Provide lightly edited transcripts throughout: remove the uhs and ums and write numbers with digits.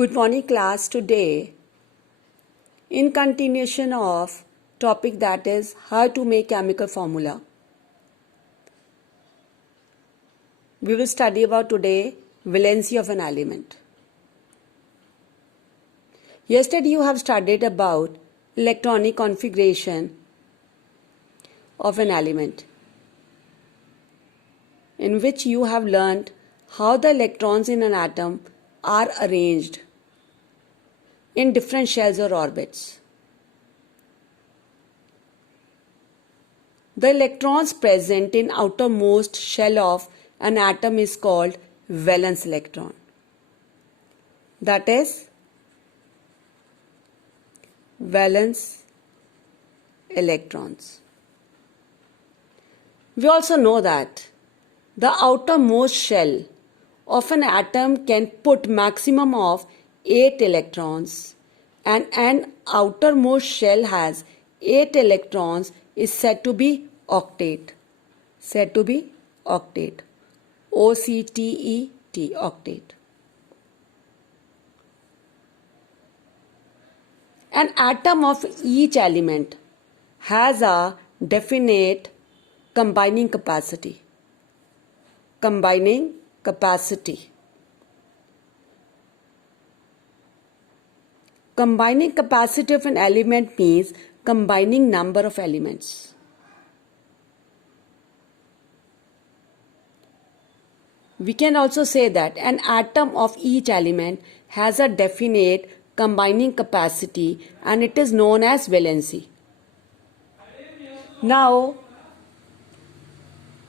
Good morning class. Today, in continuation of topic that is how to make chemical formula, we will study about today valency of an element. Yesterday you have studied about electronic configuration of an element, in which you have learned how the electrons in an atom are arranged in different shells or orbits. The electrons present in outermost shell of an atom is called valence electron. That is valence electrons. We also know that the outermost shell of an atom can put maximum of 8 electrons, and an outermost shell has 8 electrons is said to be octet. Said to be octet. O-C-T-E-T, octet. An atom of each element has a definite combining capacity. Combining capacity. Combining capacity of an element means combining number of elements. We can also say that an atom of each element has a definite combining capacity and it is known as valency. Now,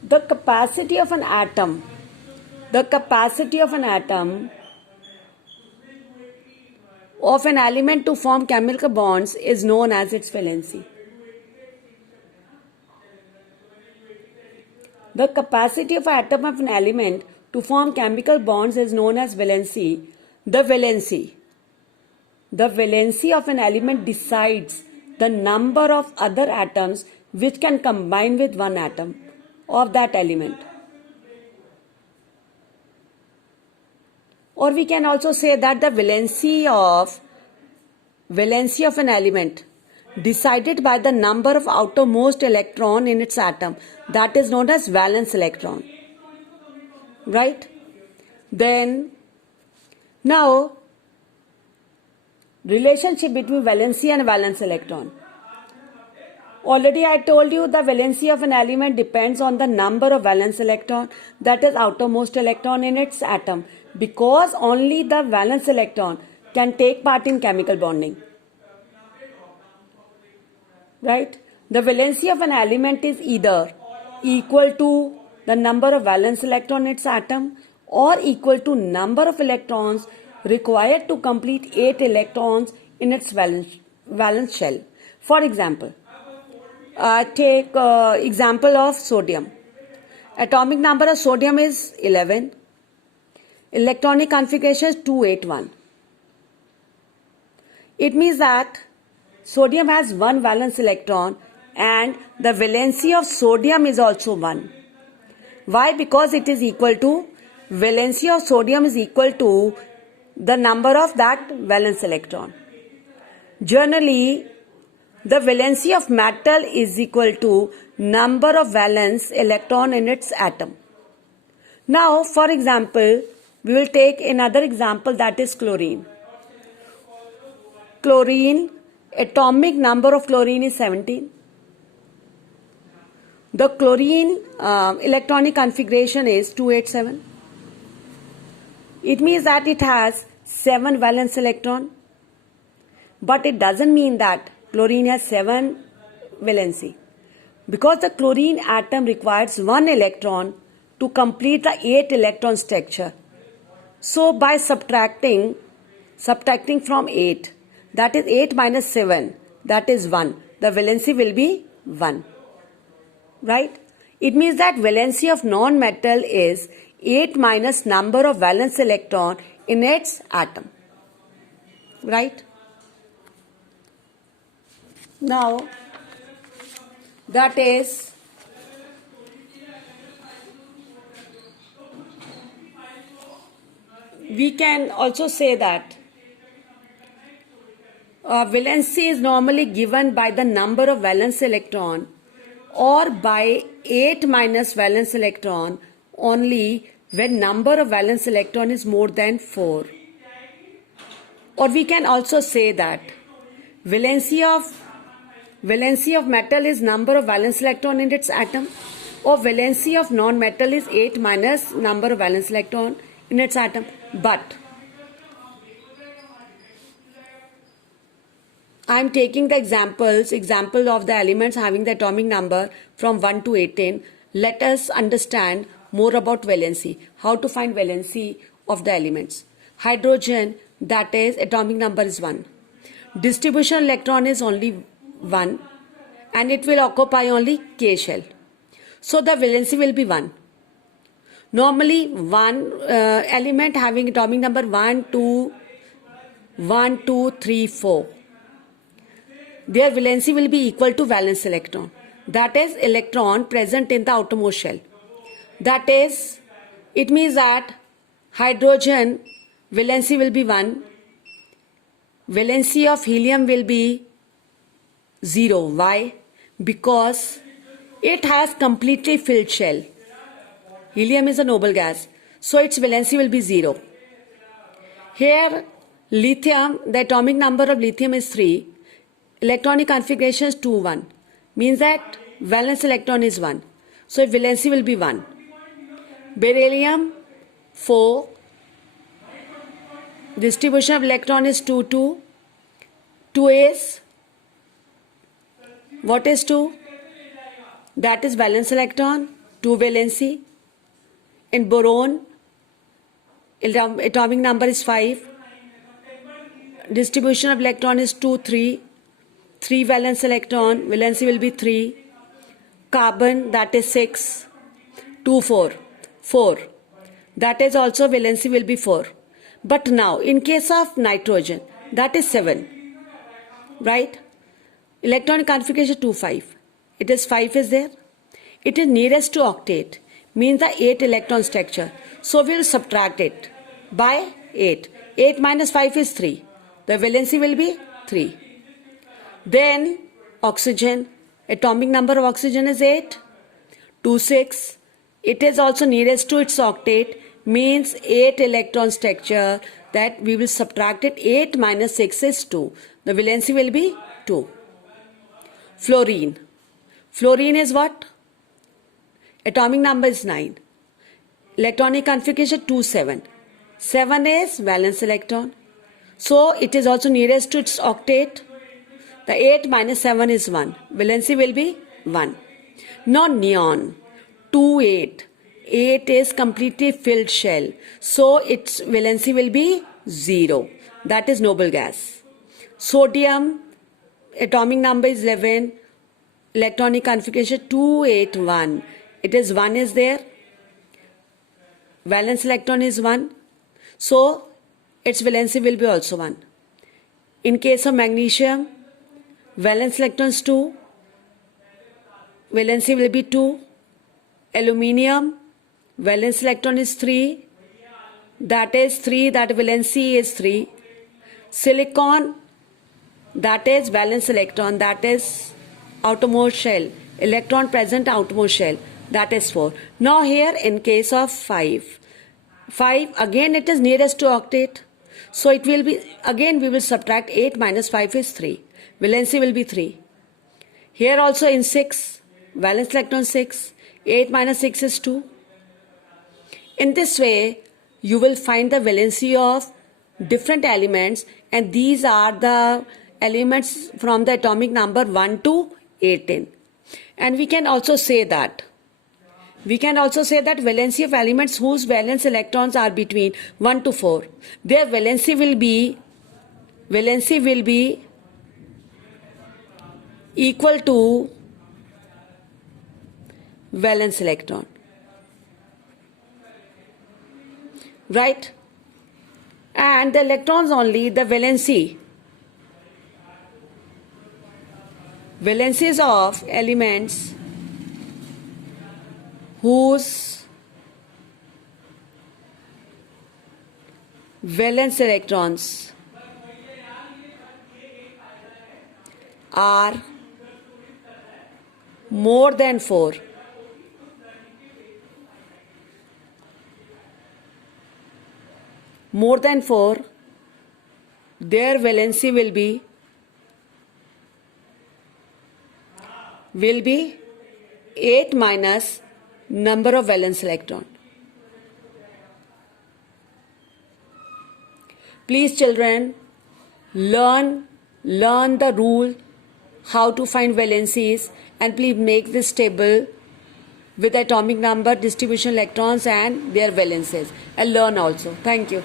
the capacity of an atom of an element to form chemical bonds is known as its valency. The capacity of an atom of an element to form chemical bonds is known as valency. The valency of an element decides the number of other atoms which can combine with one atom of that element. Or we can also say that the valency of an element decided by the number of outermost electron in its atom, that is known as valence electron. Right? Then, now, relationship between valency and valence electron. Already I told you the valency of an element depends on the number of valence electron, that is outermost electron in its atom, because only the valence electron can take part in chemical bonding. Right? The valency of an element is either equal to the number of valence electron in its atom or equal to number of electrons required to complete 8 electrons in its valence shell. For example, take example of sodium. Atomic number of sodium is 11. Electronic configuration is 281. It means that sodium has one valence electron and the valency of sodium is also 1. Why? Because it is equal to, valency of sodium is equal to the number of that valence electron. Generally, the valency of metal is equal to number of valence electron in its atom. Now, for example, we will take another example, that is chlorine. Chlorine, atomic number of chlorine is 17. The chlorine electronic configuration is 287. It means that it has 7 valence electron. But it doesn't mean that chlorine has 7 valency. Because the chlorine atom requires 1 electron to complete the 8 electron structure. So by subtracting from 8, that is 8 minus 7, that is 1. The valency will be 1. Right? It means that valency of non-metal is 8 minus number of valence electron in its atom. Right? Now, that is we can also say that valency is normally given by the number of valence electron or by 8 minus valence electron only when number of valence electron is more than 4. Or we can also say that valency of metal is number of valence electron in its atom, or valency of non-metal is 8 minus number of valence electron in its atom. But I am taking the example of the elements having the atomic number from 1 to 18. Let us understand more about valency. How to find valency of the elements. Hydrogen, that is atomic number is 1. Distribution electron is only 1 and it will occupy only K shell. So the valency will be 1. Normally one element having atomic number 1, 2, 3, 4. Their valency will be equal to valence electron. That is electron present in the outermost shell. That is, it means that hydrogen valency will be 1. Valency of helium will be 0. Why? Because it has completely filled shell. Helium is a noble gas, so its valency will be 0. Here, lithium, the atomic number of lithium is 3. Electronic configuration is 2, 1. Means that valence electron is 1. So valency will be 1. Beryllium, 4. Distribution of electron is 2, 2. 2 is, what is 2? That is valence electron, 2 valency. In boron, atomic number is 5. Distribution of electron is 2, 3. 3 valence electron, valency will be 3. Carbon, that is 6. 2, 4. 4. That is also valency will be 4. But now, in case of nitrogen, that is 7. Right? Electronic configuration 2, 5. It is 5 is there. It is nearest to octet. Means the 8 electron structure. So we will subtract it by 8. 8 minus 5 is 3. The valency will be 3. Then oxygen. Atomic number of oxygen is 8. 2, 6. It is also nearest to its octet. Means 8 electron structure. That we will subtract it. 8 minus 6 is 2. The valency will be 2. Fluorine. Fluorine is what? Atomic number is 9. Electronic configuration 2, 7. 7 is valence electron. So it is also nearest to its octet. The 8 minus 7 is 1. Valency will be 1. Now neon. 2, 8. 8 is completely filled shell. So its valency will be 0. That is noble gas. Sodium. Atomic number is 11. Electronic configuration 2, 8, 1. It is 1 is there. Valence electron is 1. So its valency will be also 1. In case of magnesium, valence electron is 2. Valency will be 2. Aluminium, valence electron is 3. That is 3. That valency is 3. Silicon, that is valence electron. That is outermost shell. Electron present outermost shell. That is 4. Now here in case of 5. 5 again it is nearest to octet. So it will be, again we will subtract 8 minus 5 is 3. Valency will be 3. Here also in 6. Valence electron 6. 8 minus 6 is 2. In this way you will find the valency of different elements, and these are the elements from the atomic number 1 to 18. And we can also say that valency of elements whose valence electrons are between 1 to 4, their valency will be equal to valence electron. Right? And the electrons only, the valencies of elements whose valence electrons are more than 4, their valency will be 8 minus number of valence electron. Please children, learn the rule how to find valencies, and please make this table with atomic number, distribution electrons and their valences, and learn also. Thank you.